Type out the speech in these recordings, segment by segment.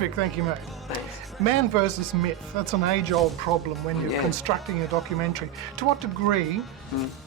Terrific, thank you, mate. Thanks. Man versus myth, that's an age-old problem when you're constructing a documentary. To what degree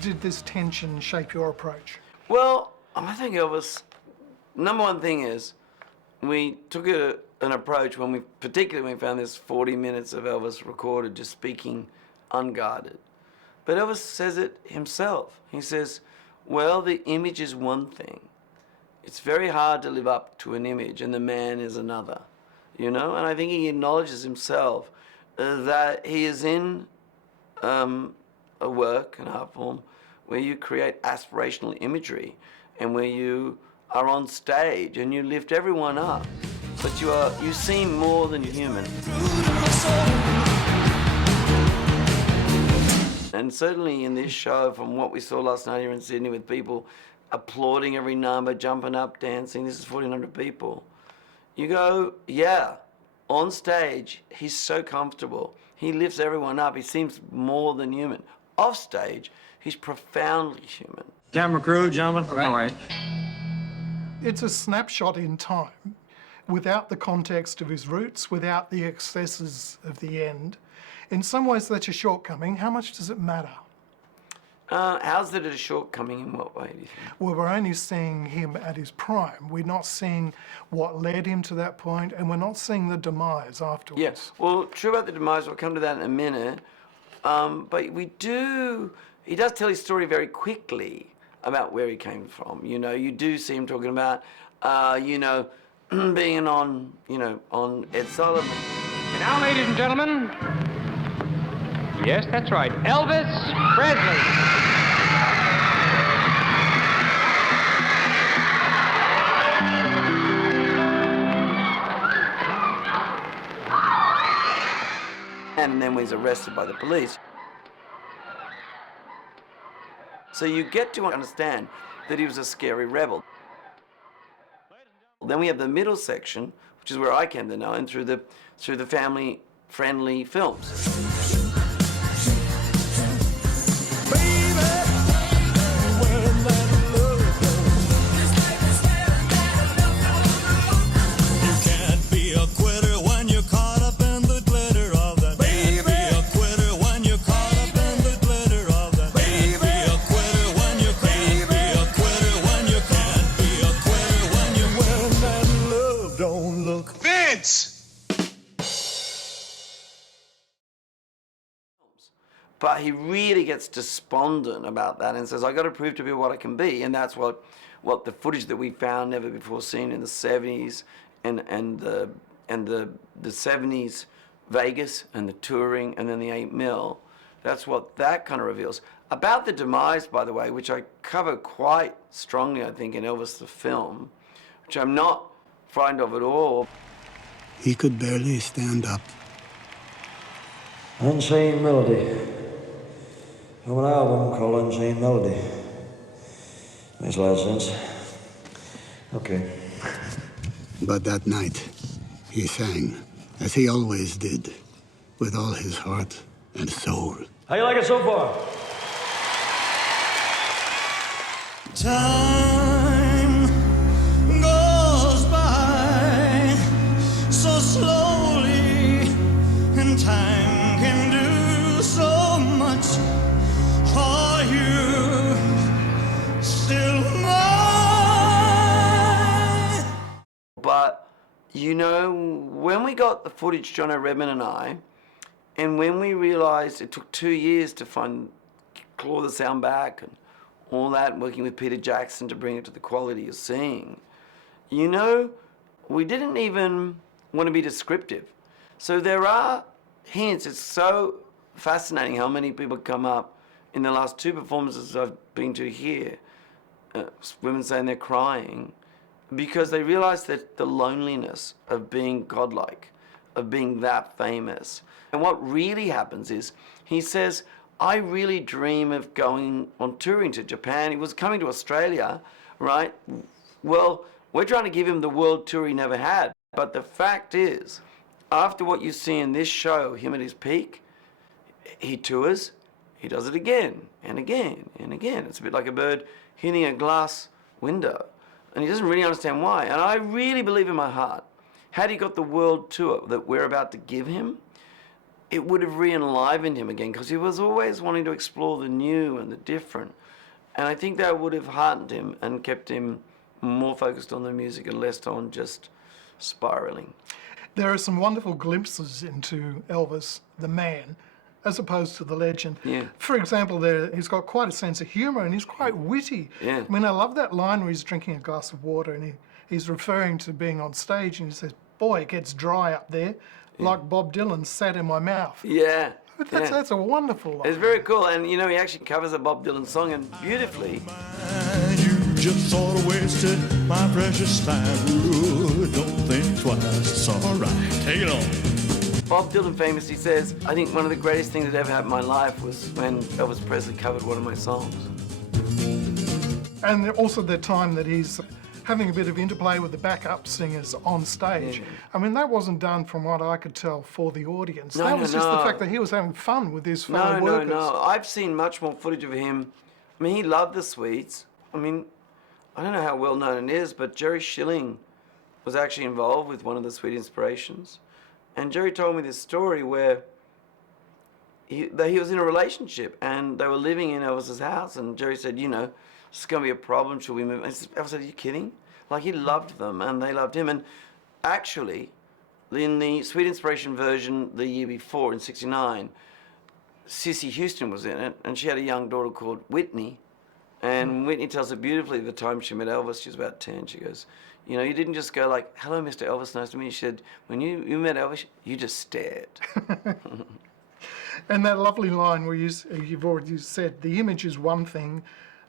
did this tension shape your approach? Well, I think Elvis, number one thing is, we took an approach particularly when we found this 40 minutes of Elvis recorded just speaking unguarded. But Elvis says it himself. He says, well, the image is one thing. It's very hard to live up to an image, and the man is another, you know? And I think he acknowledges himself that he is in a work, an art form, where you create aspirational imagery and where you are on stage and you lift everyone up, but you seem more than human. And certainly in this show, from what we saw last night here in Sydney with people applauding every number, jumping up, dancing, this is 1,400 people. You go, yeah, on stage, he's so comfortable. He lifts everyone up. He seems more than human. Off stage, he's profoundly human. Camera crew, gentlemen. All right. It's a snapshot in time, without the context of his roots, without the excesses of the end. In some ways, that's a shortcoming. How much does it matter? How's it a shortcoming in what way, do you think? Well, we're only seeing him at his prime. We're not seeing what led him to that point, and we're not seeing the demise afterwards. Yes. Well, true about the demise, we'll come to that in a minute. But he does tell his story very quickly about where he came from. You know, you do see him talking about, being on Ed Sullivan. And now, ladies and gentlemen, yes, that's right, Elvis Presley. And then when he's arrested by the police. So you get to understand that he was a scary rebel. Then we have the middle section, which is where I came to know him through the family-friendly films. But he really gets despondent about that and says, I got to prove to people what I can be. And that's what the footage that we found never before seen in the 70s and the 70s Vegas and the touring and then the 8mm. That's what that kind of reveals. About the demise, by the way, which I cover quite strongly, I think, in Elvis the film, which I'm not frightened of at all. He could barely stand up. Unchained Melody. From an album called Unchained Melody. Makes a lot of sense. Okay. But that night, he sang, as he always did, with all his heart and soul. How you like it so far? Time goes by so slowly, and time can do so much for you. Still mine. But, you know, when we got the footage, Jono Redman and I, and when we realized it took 2 years to claw the sound back and all that, working with Peter Jackson to bring it to the quality you're seeing, you know, we didn't even want to be descriptive. So there are hints. It's so fascinating how many people come up in the last 2 performances I've been to here, women saying they're crying, because they realize that the loneliness of being godlike, of being that famous. And what really happens is, he says, I really dream of going on touring to Japan. He was coming to Australia, right? Well, we're trying to give him the world tour he never had. But the fact is, after what you see in this show, him at his peak, he tours, he does it again and again and again. It's a bit like a bird hitting a glass window. And he doesn't really understand why. And I really believe in my heart, had he got the world tour that we're about to give him, it would have re-enlivened him again, because he was always wanting to explore the new and the different. And I think that would have heartened him and kept him more focused on the music and less on just spiraling. There are some wonderful glimpses into Elvis, the man, as opposed to the legend. Yeah. For example, he's got quite a sense of humour and he's quite witty. Yeah. I mean, I love that line where he's drinking a glass of water and he's referring to being on stage and he says, "Boy, it gets dry up there, like Bob Dylan sat in my mouth." Yeah. That's a wonderful line. It's very cool, and you know, he actually covers a Bob Dylan song, and beautifully. You just sort of wasted my precious time. Ooh, don't think twice, it's all right. Take it on. Bob Dylan famously says, I think one of the greatest things that ever happened in my life was when Elvis Presley covered one of my songs. And also the time that he's having a bit of interplay with the backup singers on stage. Yeah. I mean, that wasn't done, from what I could tell, for the audience. No, that no, was just the no. fact that he was having fun with his fellow workers. No. I've seen much more footage of him. I mean, he loved the Swedes. I mean, I don't know how well known it is, but Jerry Schilling was actually involved with one of the Sweet Inspirations. And Jerry told me this story where he was in a relationship and they were living in Elvis's house, and Jerry said, you know, it's going to be a problem, should we move? And Elvis said, are you kidding? Like, he loved them and they loved him. And actually, in the Sweet Inspiration version the year before, in '69, Cissy Houston was in it, and she had a young daughter called Whitney. And Whitney tells it beautifully. The time she met Elvis, she was about 10. She goes, you know, you didn't just go like, "Hello, Mr. Elvis, nice to meet you." She said, when you met Elvis, you just stared. And that lovely line where you've already said, the image is one thing,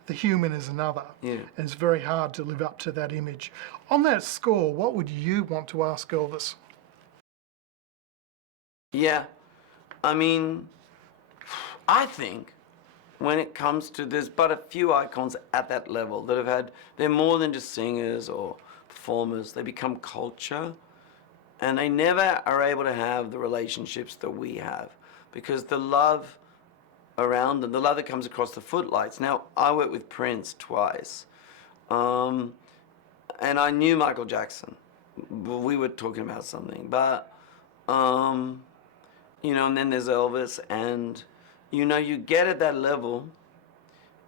the human is another. Yeah. And it's very hard to live up to that image. On that score, what would you want to ask Elvis? Yeah, I mean, I think when it comes to, there's but a few icons at that level that have had, they're more than just singers or performers, they become culture, and they never are able to have the relationships that we have, because the love around them, the love that comes across the footlights. Now, I worked with Prince twice, and I knew Michael Jackson. We were talking about something, but, you know, and then there's Elvis, and, you know, you get at that level,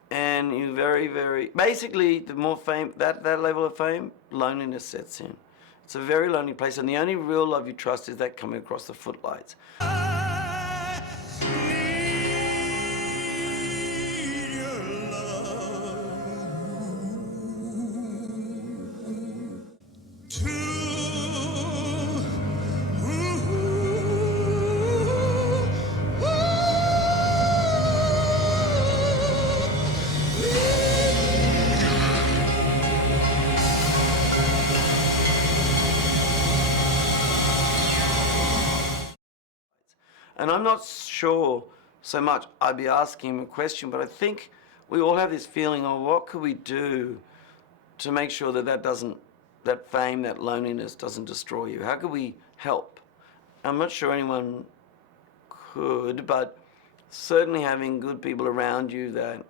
and you very, basically, the more fame, that level of fame, loneliness sets in. It's a very lonely place, and the only real love you trust is that coming across the footlights. I need your And I'm not sure so much I'd be asking him a question, but I think we all have this feeling of what could we do to make sure that that fame, that loneliness doesn't destroy you? How could we help? I'm not sure anyone could, but certainly having good people around you that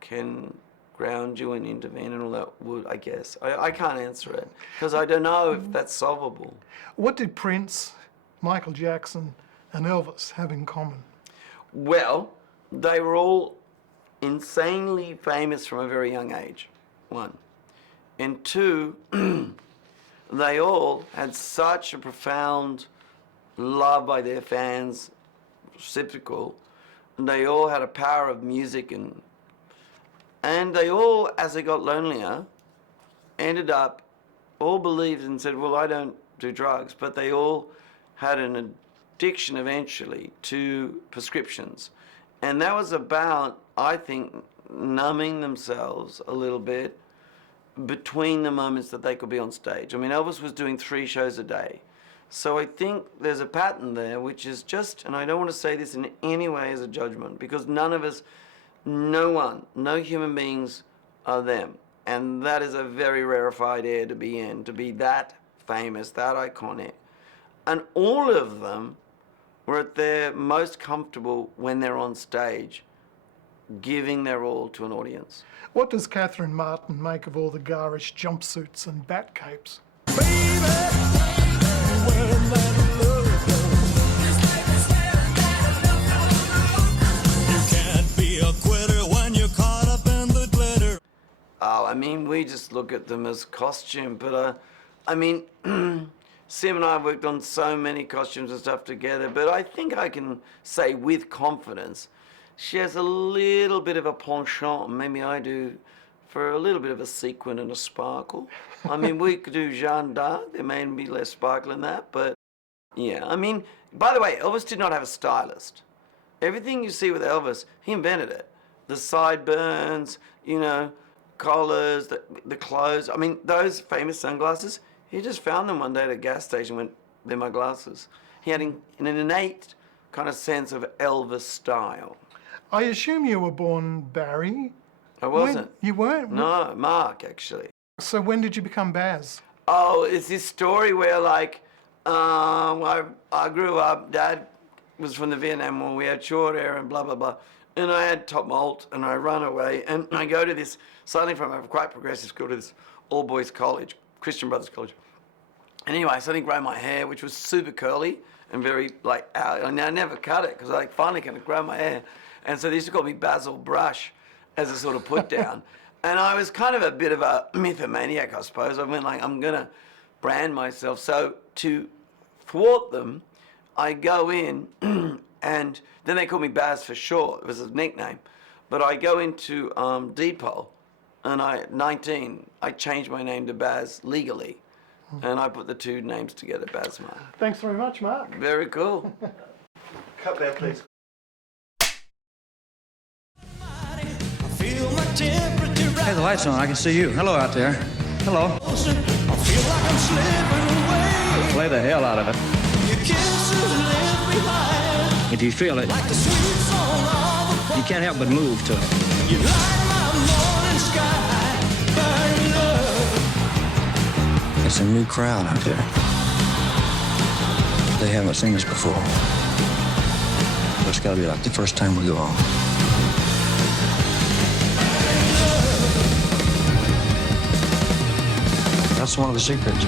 can ground you and intervene and all that would, I guess. I can't answer it because I don't know if that's solvable. What did Prince, Michael Jackson, and Elvis have in common? Well, they were all insanely famous from a very young age, one. And two, they all had such a profound love by their fans, reciprocal. And they all had a power of music, and they all, as they got lonelier, ended up, all believed and said, well, I don't do drugs, but they all had an addiction eventually to prescriptions. And that was about, I think, numbing themselves a little bit between the moments that they could be on stage. I mean, Elvis was doing 3 shows a day. So I think there's a pattern there, which is just, and I don't want to say this in any way as a judgment, because none of us, no human beings are them. And that is a very rarefied air to be in, to be that famous, that iconic. And all of them were at their most comfortable when they're on stage, giving their all to an audience. What does Catherine Martin make of all the garish jumpsuits and bat capes? baby. everywhere that love goes. You can't be a quitter when you're caught up in the glitter. Oh, I mean, we just look at them as costume, but I mean, Sim and I have worked on so many costumes and stuff together, but I think I can say with confidence, she has a little bit of a penchant, maybe I do, for a little bit of a sequin and a sparkle. I mean, we could do Jeanne d'Arc, there may be less sparkle in that, but yeah, I mean, by the way, Elvis did not have a stylist. Everything you see with Elvis, he invented it. The sideburns, you know, collars, the clothes. I mean, those famous sunglasses, he just found them one day at a gas station and went, they're my glasses. He had an innate kind of sense of Elvis style. I assume you were born Barry? I wasn't. You weren't? No, Mark, actually. So when did you become Baz? Oh, it's this story where, like, I grew up, Dad was from the Vietnam War, we had short hair and blah, blah, blah. And I had top molt, and I run away, and I go to this, suddenly from a quite progressive school to this all-boys college, Christian Brothers College. And anyway, I suddenly grow my hair, which was super curly and very, like, out. And I never cut it, because I finally kind of grow my hair. And so they used to call me Basil Brush as a sort of put down. And I was kind of a bit of a mythomaniac, I suppose. I went like, I'm going to brand myself. So to thwart them, I go in, and then they call me Baz for short. It was a nickname. But I go into Depot, and at 19, I changed my name to Baz legally. And I put the two names together, Baz Mark. Thanks very much, Mark. Very cool. Cut there, please. Hey, the light's on. I can see you. Hello out there. Hello. Play the hell out of it. If you feel it, you can't help but move to it. It's a new crowd out there. They haven't seen us before. So it's got to be like the first time we go on. That's one of the secrets.